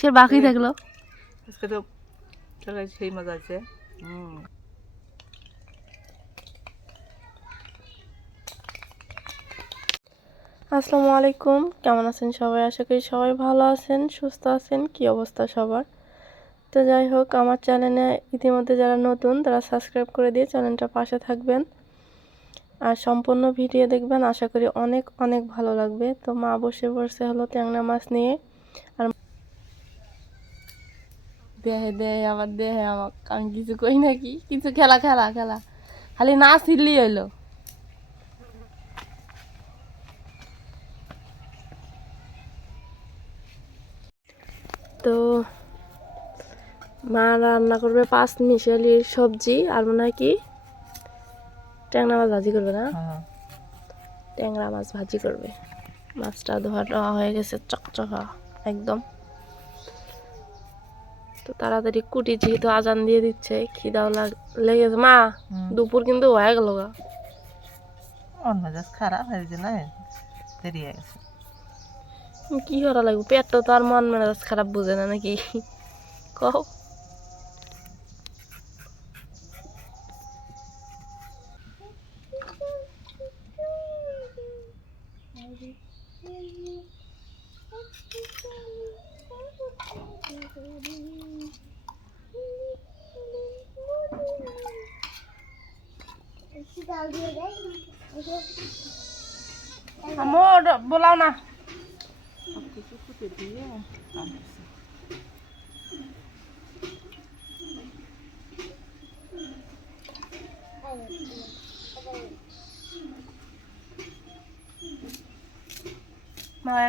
কিসের বাকি থাকল। আজকে তো তরকারি সেই মজা আছে। হুম। আসসালামু আলাইকুম। কেমন আছেন সবাই? আশা করি সবাই ভালো আছেন সুস্থ আছেন। কি অবস্থা সবার? তো যাই হোক আমার চ্যানেলে ইতিমধ্যে যারা নতুন তারা সাবস্ক্রাইব করে দিয়ে চ্যানেলটা পাশে থাকবেন। আর সম্পূর্ণ ভিডিও দেখবেন আশা করি অনেক অনেক ভালো লাগবে। তো মা বসে বসে হলো ট্যাংরা মাছ নিয়ে। আর দেহে দেহে আবার দেহে আমার আমি কিছু কই নাকি? কিছু খেলা খেলা খেলা। খালি না ছিললি হইল। তো মা রান্না করবে পাঁচ মিশালির সবজি আর মনে হয় কি? ট্যাংরা মাছ ভাজি করবে না? হ্যাঁ। ট্যাংরা মাছ ভাজি করবে। মাছটা ধোয়া টোয়া হয়ে গেছে চকচকা একদম। তো তাড়াতাড়ি কুটি যেহেতু আজান দিয়ে দিচ্ছে খিদাও লাগ লেগেছে। মা দুপুর কিন্তু হয়ে গেল গা। অন্য খারাপ হয়েছে না? দেরি হয়ে গেছে। কি করা লাগবে? পেটটা তো আর মন মেজাজ খারাপ বুঝে না নাকি? কও। আমার বলাও না সব কিছু ফুটে দিয়ে রান্নাছে। মা হয়ে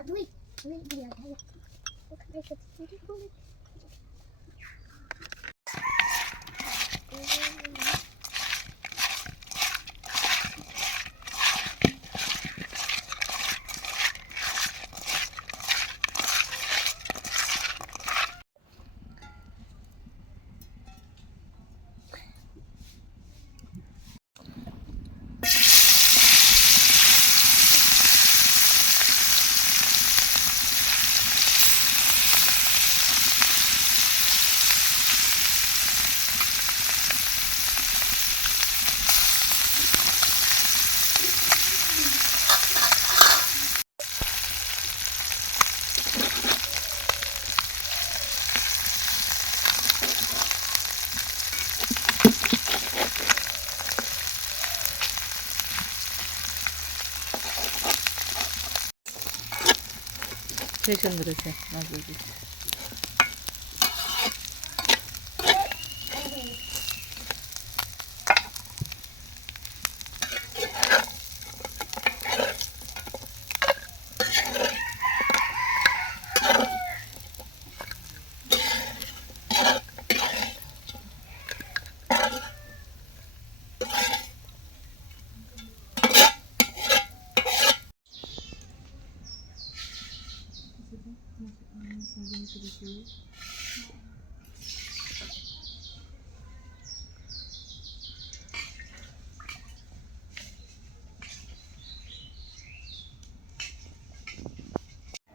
Adui, adui biliyor. Bu kadar kötü değil mi? হয়েছে মাছ ভাজি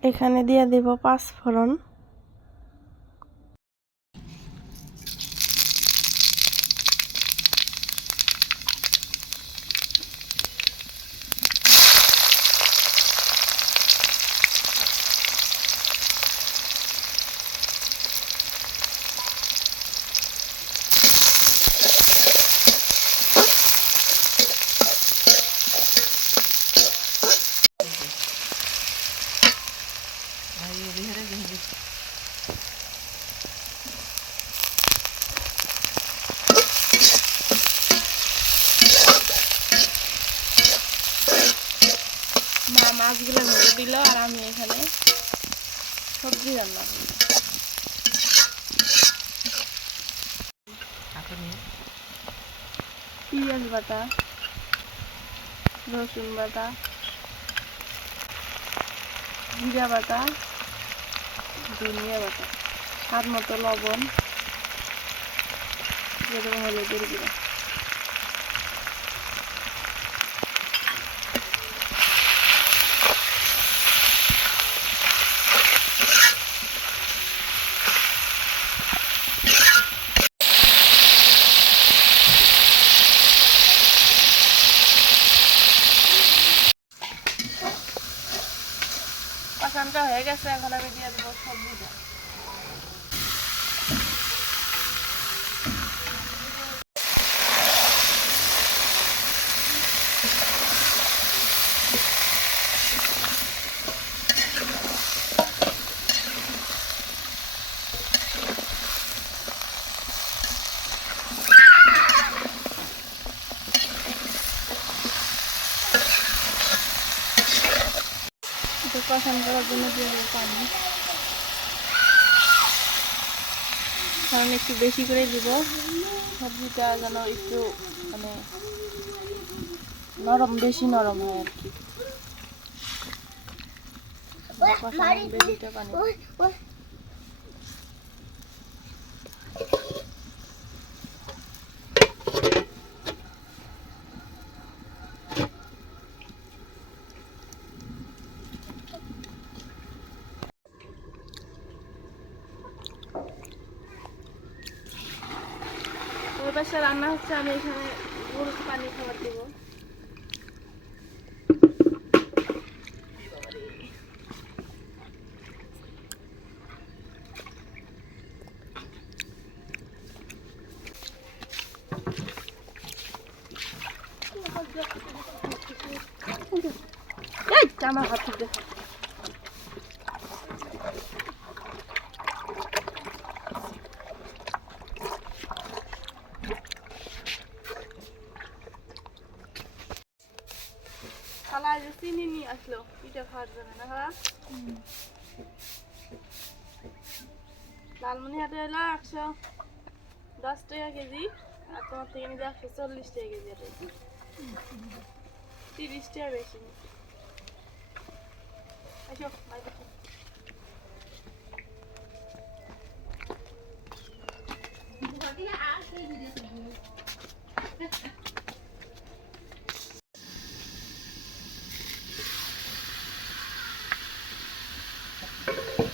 এখানে দিয়ে দিব পাঁচ ফোড়ন। দিল আর আমি এখানে সবজি রান্না এখন পেঁয়াজ বাটা, রসুন বাটা, জিরা বাটা, ধনিয়া বাটা, স্বাদ মতো লবণ দেবো হলুদের গুঁড়ো। কষানটা হয়ে গেছে এখন আমি দিয়ে দেবো সবজিটা। কষান করার জন্য দিয়ে দেবো পানি। কারণ একটু বেশি করে দিব। সবজিটা যেন একটু মানে নরম বেশি নরম হয় আর কি। বেশিটা পানি ওই পাশে রান্না হচ্ছে আমি এখানে গরুকে পানি খাবার দেবো এই, আমার হাত থেকে খালা যে চিনি নিয়ে আসলো পিঠা খাওয়ার জন্য না খালা লালমনি হাটে এলো একশো দশ টাকা কেজি আর তোমার থেকে নিতে একশো চল্লিশ টাকা কেজি এটা তিরিশ টাকা বেশি আসো বাইরে আসো।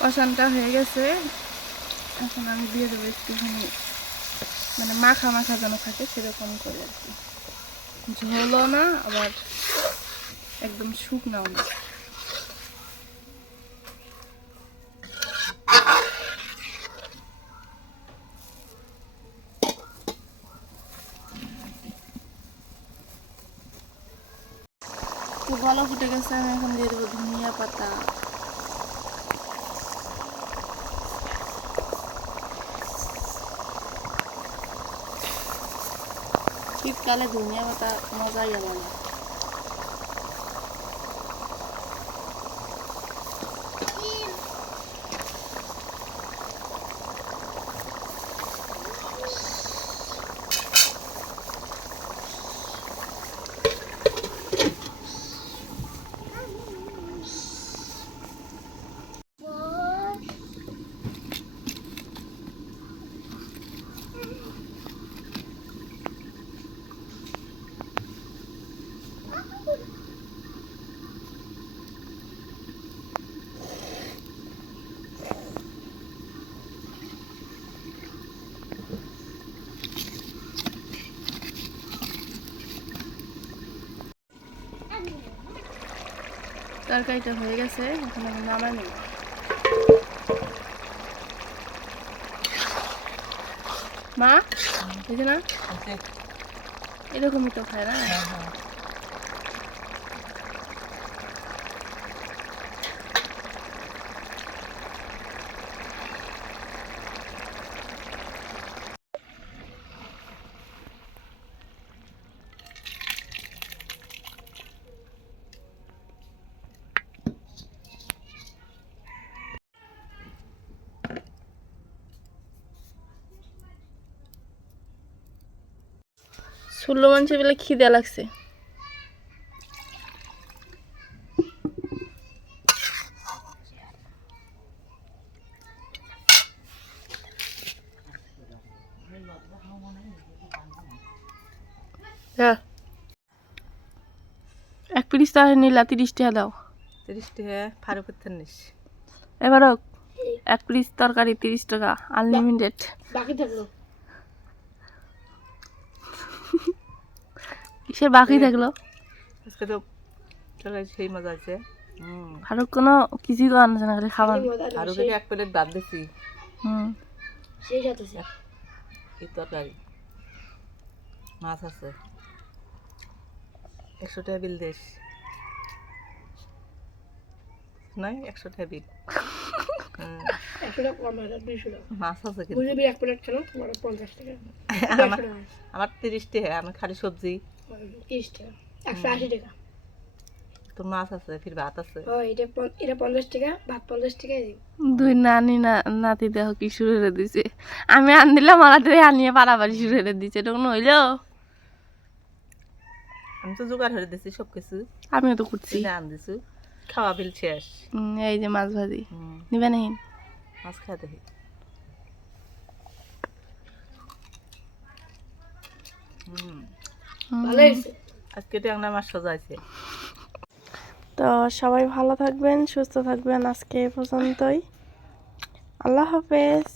কষানটা হয়ে গেছে। এখন আমি দিয়ে দেবো একটুখানি মানে মাখা মাখা যেন থাকে সেরকম করে আর কি। ঝোলও না, আবার একদম শুকনাও না। ভালো ফুটে গেছে, আমি এখন দিয়ে দেবো ধনিয়া পাতা। শীতকালে ধনিয়া পাতা মজাই আলাদা তরকারিটা হয়ে গেছে এখন আমি নামাই নেব। মা যে না এরকমই তো খায় না? ষোলো মানুষের বেলা খিদে লাগছে। হ্যাঁ এক পিস তাহলে নিলা তিরিশ টাকা দাও। তিরিশ টাকা ফারুক নিস এবার হোক এক পিস তরকারি তিরিশ টাকা আনলিমিটেড। বাকি থাকল। কিসের বাকি থাকল? আজকে তো তরকারি সেই মজা আছে। হুম। আর কোনো কিছুই তো আনছে না খালি খাবার। ফারুকে এক প্লেট ভাত দিছি। হুম। সেই সাথে এই তরকারি। মাছ আছে। একশো টাকা বিল দেশ। নাই একশো টাকা বিল। হয় আমার তিরিশটি তিরিশ টাকা আমি খালি সবজি। তিরিশ টাকা একশো আশি টাকা। তো মাছ আছে ফির ভাত আছে। ও এটা পন- এটা পঞ্চাশ টাকা ভাত পঞ্চাশ টাকাই দিই দুই নানি না নাতি দেখো কি শুরু করে দিছে। আমি আন দিলাম আনিয়ে পারাবাড়ি শুরু করে দিছে এটা কোনো হইল? আমি তো জোগাড় হয়ে দিছি সব কিছু আমিও তো করছি। আন দিছু খাওয়া বিল শেষ। হুম, এই যে মাছ ভাজি। হুম, নিবে নাহি? মাছ খাওয়া দেখি। হুম। আজকে ট্যাংরা মাছ সাজাইছে তো সবাই ভালো থাকবেন সুস্থ থাকবেন আজকে এই পর্যন্তই। আল্লাহ হাফেজ।